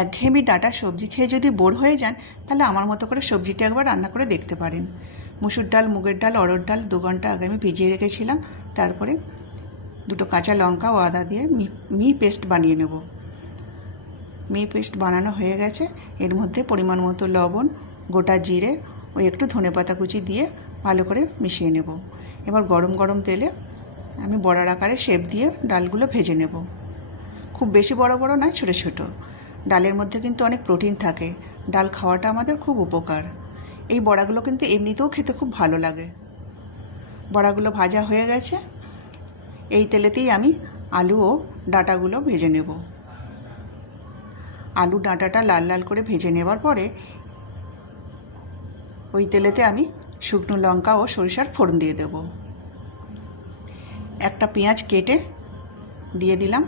একঘেয়েমি ডাঁটা সবজি খেয়ে যদি বোর হয়ে যান, তাহলে আমার মতো করে সবজিটা একবার রান্না করে দেখতে পারেন। মুসুর ডাল, মুগের ডাল, অড়হর ডাল 2 ঘন্টা আগে আমি ভিজিয়ে রেখেছিলাম। তারপরে 2টো কাঁচা লঙ্কা ও আদা দিয়ে মিহি পেস্ট বানিয়ে নেব। মিহি পেস্ট বানানো হয়ে গেছে। এর মধ্যে পরিমাণ মতো লবণ, গোটা জিরে ও একটু ধনেপাতা কুচি দিয়ে ভালো করে মিশিয়ে নেব। এবার গরম গরম তেলে আমি বড়ার আকারে শেপ দিয়ে ডালগুলো ভেজে নেব। খুব বেশি বড় বড় নয়, ছোটো ছোটো। ডালের মধ্যে কিন্তু অনেক প্রোটিন থাকে। ডাল খাওয়াটা আমাদের খুব উপকার। এই বড়াগুলো কিন্তু এমনিতেও খেতে খুব ভালো লাগে। বড়াগুলো ভাজা হয়ে গেছে। এই তেলেতেই আমি আলু ও ডাঁটাগুলো ভেজে নেব। আলু ডাঁটাটা লাল লাল করে ভেজে নেবার পরে ওই তেলেতে আমি শুকনো লঙ্কা ও সরিষার ফোড়ন দিয়ে দেব। একটা পেঁয়াজ কেটে দিয়ে দিলাম।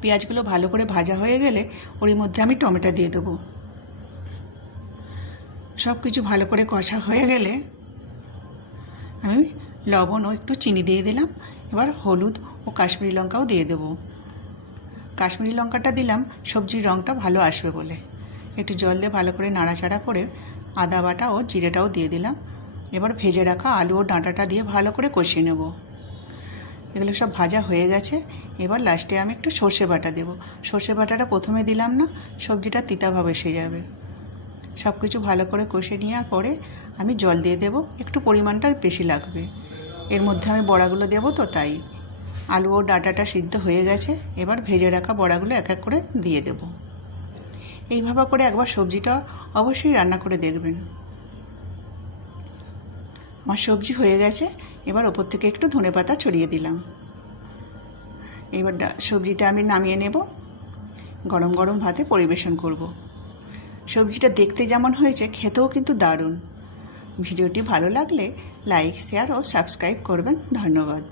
পেঁয়াজগুলো ভালো করে ভাজা হয়ে গেলে ওর মধ্যে আমি টমেটো দিয়ে দেবো। সব কিছু ভালো করে কষা হয়ে গেলে আমি লবণ ও একটু চিনি দিয়ে দিলাম। এবার হলুদ ও কাশ্মীরি লঙ্কাও দিয়ে দেবো। কাশ্মীরি লঙ্কাটা দিলাম সবজির রঙটা ভালো আসবে বলে। একটু জল দিয়ে ভালো করে নাড়াচাড়া করে আদা বাটা ও জিরেটাও দিয়ে দিলাম। এবার ভেজে রাখা আলু ও ডাঁটাটা দিয়ে ভালো করে কষিয়ে নেব। এগুলো সব ভাজা হয়ে গেছে। এবার লাস্টে আমি একটু সর্ষে বাটা দেব। সর্ষে বাটাটা প্রথমে দিলাম না, সবজিটা তিতাভাব এসে যাবে। সব কিছু ভালো করে কষে নেওয়ার পরে আমি জল দিয়ে দেব। একটু পরিমাণটা বেশি লাগবে। এর মধ্যে আমি বড়াগুলো দেবো তো, তাই। আলু ও ডাঁটাটা সিদ্ধ হয়ে গেছে। এবার ভেজে রাখা বড়াগুলো এক এক করে দিয়ে দেব। এইভাবে করে একবার সবজিটা অবশ্যই রান্না করে দেখবেন। আমার সবজি হয়ে গেছে। এবার ওপর থেকে একটু ধনেপাতা ছড়িয়ে দিলাম। এবার সবজিটা আমি নামিয়ে নেব। গরম গরম ভাতে পরিবেশন করব। সবজিটা দেখতে যেমন হয়েছে, খেতেও কিন্তু দারুণ। ভিডিওটি ভালো লাগলে লাইক, শেয়ার ও সাবস্ক্রাইব করবেন। ধন্যবাদ।